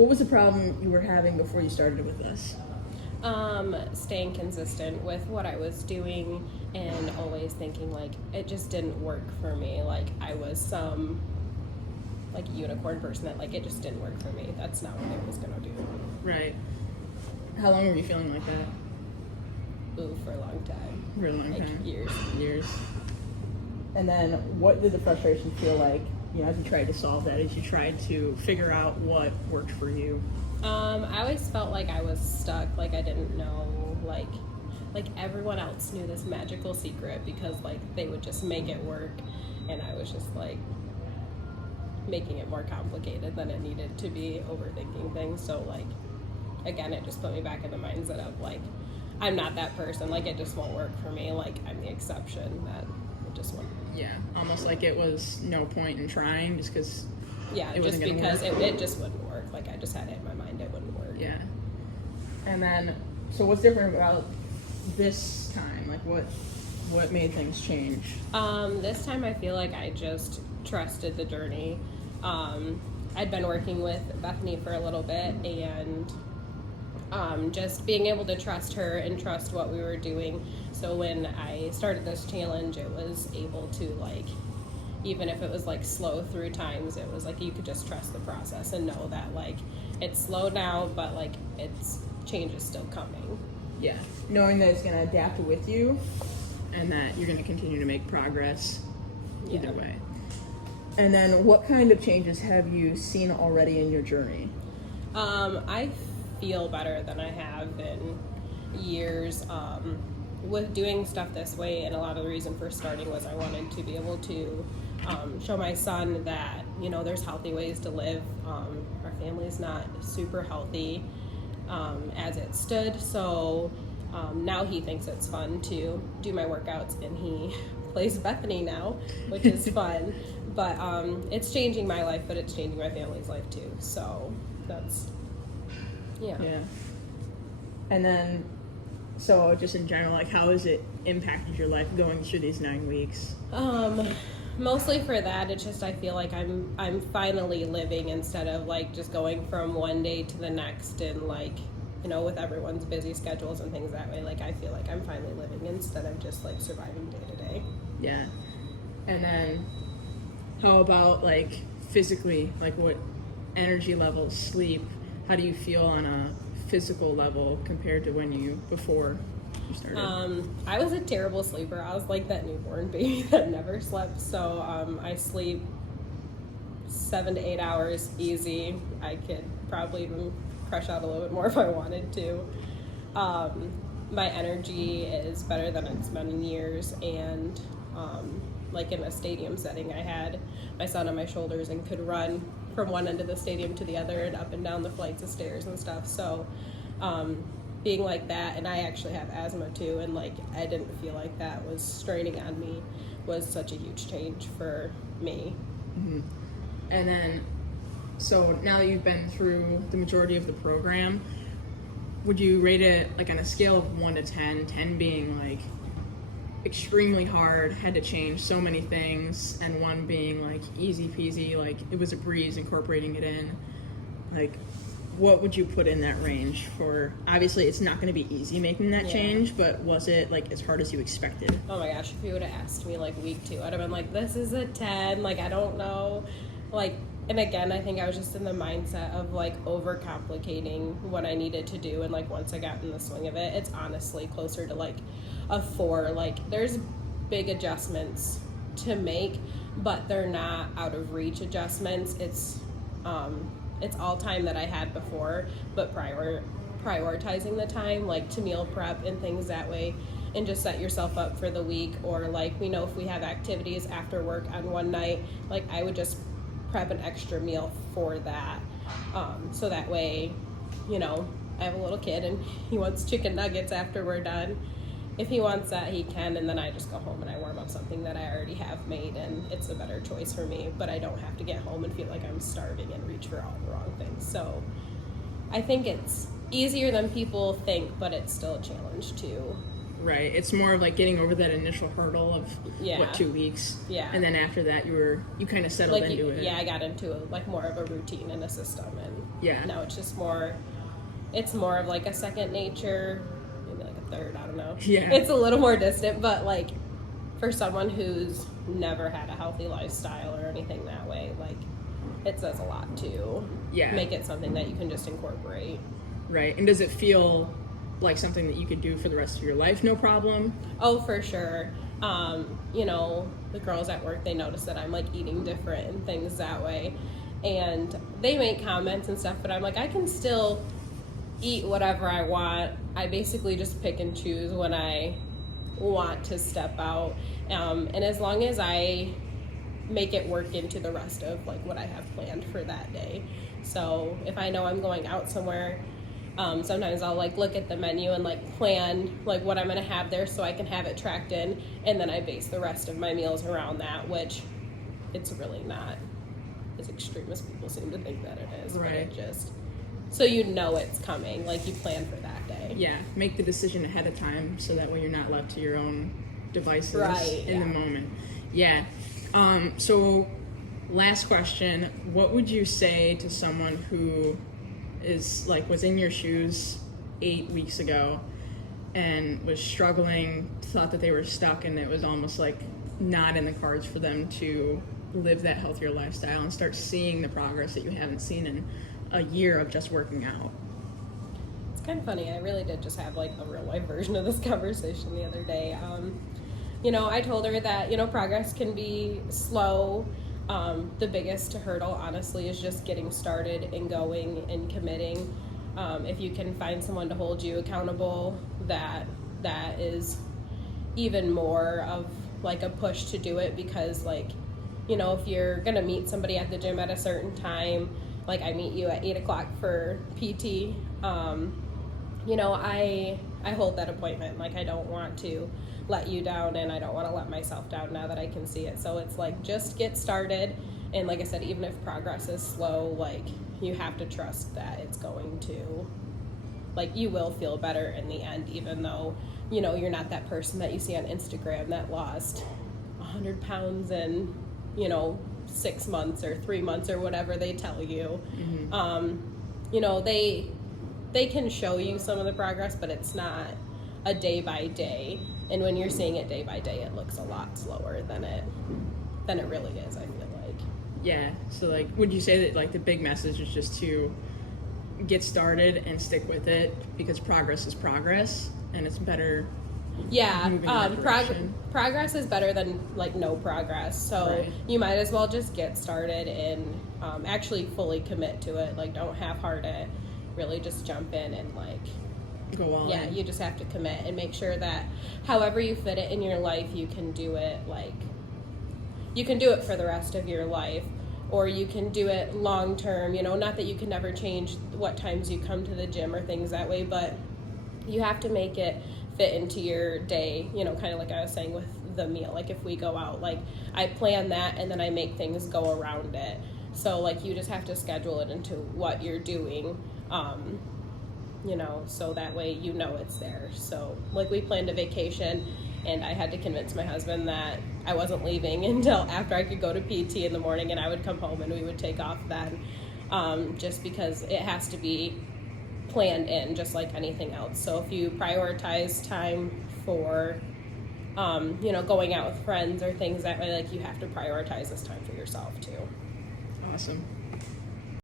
What was the problem you were having before you started with us? Staying consistent with what I was doing and always thinking like it just didn't work for me. Like I was some like unicorn person that like it just didn't work for me. That's not what I was gonna do. Right. How long were you feeling like that? Ooh, for a long time. For a long like time. Years. And then what did the frustration feel like, as you tried to solve that, as you tried to figure out what worked for you? I always felt like I was stuck, like I didn't know, like everyone else knew this magical secret because like they would just make it work, and I was just like making it more complicated than it needed to be, overthinking things. So like again, it just put me back in the mindset of like I'm not that person, like it just won't work for me, like I'm the exception that it just won't. Yeah, almost like it was no point in trying just because just because it just wouldn't work. Like I just had it in my mind it wouldn't work. Yeah. And then, so what's different about this time? Like what made things change? This time I feel like I just trusted the journey. I'd been working with Bethany for a little bit, and just being able to trust her and trust what we were doing. So when I started this challenge, it was able to like, even if it was like slow through times, it was like you could just trust the process and know that like it's slow now, but like it's change is still coming. Yeah, knowing that it's going to adapt with you and that you're going to continue to make progress either way. And then what kind of changes have you seen already in your journey? I feel better than I have in years with doing stuff this way, and a lot of the reason for starting was I wanted to be able to show my son that there's healthy ways to live. Our family's not super healthy as it stood, so now he thinks it's fun to do my workouts, and he plays Bethany now, which is fun. But it's changing my life, but it's changing my family's life too, so that's yeah. And then, so just in general, like how has it impacted your life going through these 9 weeks? Mostly for that, it's just I feel like I'm finally living instead of like just going from one day to the next, and like with everyone's busy schedules and things that way. Like I feel like I'm finally living instead of just like surviving day to day. Yeah. And then how about like physically, like what energy levels, sleep, how do you feel on a physical level compared to before you started? I was a terrible sleeper. I was like that newborn baby that never slept. So I sleep 7 to 8 hours easy. I could probably even crush out a little bit more if I wanted to. My energy is better than it's been in years, and like in a stadium setting, I had my son on my shoulders and could run from one end of the stadium to the other and up and down the flights of stairs and stuff. So being like that, and I actually have asthma too, and like I didn't feel like that was straining on me, was such a huge change for me. Mm-hmm. And then, so now that you've been through the majority of the program, would you rate it like on a scale of 1 to 10, 10 being like extremely hard, had to change so many things, and 1 being like easy peasy, like it was a breeze incorporating it in? Like, what would you put in that range for? Obviously it's not going to be easy making that change, but was it like as hard as you expected? Oh my gosh, if you would have asked me like week 2, I'd have been like, this is a 10, like I don't know, like. And again, I think I was just in the mindset of like overcomplicating what I needed to do, and like once I got in the swing of it, it's honestly closer to like a 4. Like there's big adjustments to make, but they're not out of reach adjustments. It's all time that I had before, but prioritizing the time like to meal prep and things that way, and just set yourself up for the week. Or like we know if we have activities after work on one night, like I would just prep an extra meal for that, so that way I have a little kid and he wants chicken nuggets after we're done. If he wants that, he can, and then I just go home and I warm up something that I already have made, and it's a better choice for me, but I don't have to get home and feel like I'm starving and reach for all the wrong things. So I think it's easier than people think, but it's still a challenge to Right. It's more of like getting over that initial hurdle of Yeah. 2 weeks. Yeah. And then after that you kind of settled Like, into it. yeah, I got into like more of a routine and a system, and Yeah. now it's just more. It's more of like a second nature, maybe like a third. I don't know. Yeah. It's a little more distant, but like for someone who's never had a healthy lifestyle or anything that way, like it says a lot to make it something that you can just incorporate. Right. And does it feel like something that you could do for the rest of your life, no problem? Oh, for sure. You know, the girls at work, they notice that I'm like eating different and things that way. And they make comments and stuff, but I'm like, I can still eat whatever I want. I basically just pick and choose when I want to step out. And as long as I make it work into the rest of like what I have planned for that day. So if I know I'm going out somewhere, sometimes I'll like look at the menu and like plan like what I'm gonna have there so I can have it tracked in, and then I base the rest of my meals around that, which it's really not as extreme as people seem to think that it is. Right. But it just, so you know it's coming, like you plan for that day. Yeah, make the decision ahead of time so that way you're not left to your own devices in the moment. Yeah. So last question, what would you say to someone who is like was in your shoes 8 weeks ago and was struggling, thought that they were stuck, and it was almost like not in the cards for them to live that healthier lifestyle and start seeing the progress that you haven't seen in a year of just working out? It's kind of funny. I really did just have like a real life version of this conversation the other day. You know, I told her that, you know, progress can be slow. The biggest hurdle, honestly, is just getting started and going and committing. If you can find someone to hold you accountable, that is even more of like a push to do it, because like, you know, if you're gonna meet somebody at the gym at a certain time, like I meet you at 8 o'clock for PT, you know, I hold that appointment. Like I don't want to let you down, and I don't want to let myself down now that I can see it. So it's like, just get started. And like I said, even if progress is slow, like you have to trust that it's going to, like you will feel better in the end, even though, you know, you're not that person that you see on Instagram that lost 100 pounds in, you know, 6 months or 3 months or whatever they tell you. Mm-hmm. You know, they can show you some of the progress, but it's not a day by day. And when you're seeing it day by day, it looks a lot slower than it really is, I feel like. Yeah. So like, would you say that like the big message is just to get started and stick with it, because progress is progress, and it's better. Yeah. Progress is better than like no progress. So you might as well just get started and actually fully commit to it. Like don't half-heart it. Really just jump in and like go all in. Yeah, you just have to commit and make sure that however you fit it in your life, you can do it like you can do it for the rest of your life, or you can do it long term. You know, not that you can never change what times you come to the gym or things that way, but you have to make it fit into your day, you know, kind of like I was saying with the meal. Like if we go out, like I plan that and then I make things go around it. So like you just have to schedule it into what you're doing, you know, so that way you know it's there. So like we planned a vacation, and I had to convince my husband that I wasn't leaving until after I could go to PT in the morning, and I would come home and we would take off then, just because it has to be planned in just like anything else. So if you prioritize time for you know, going out with friends or things that way, like you have to prioritize this time for yourself too. Awesome.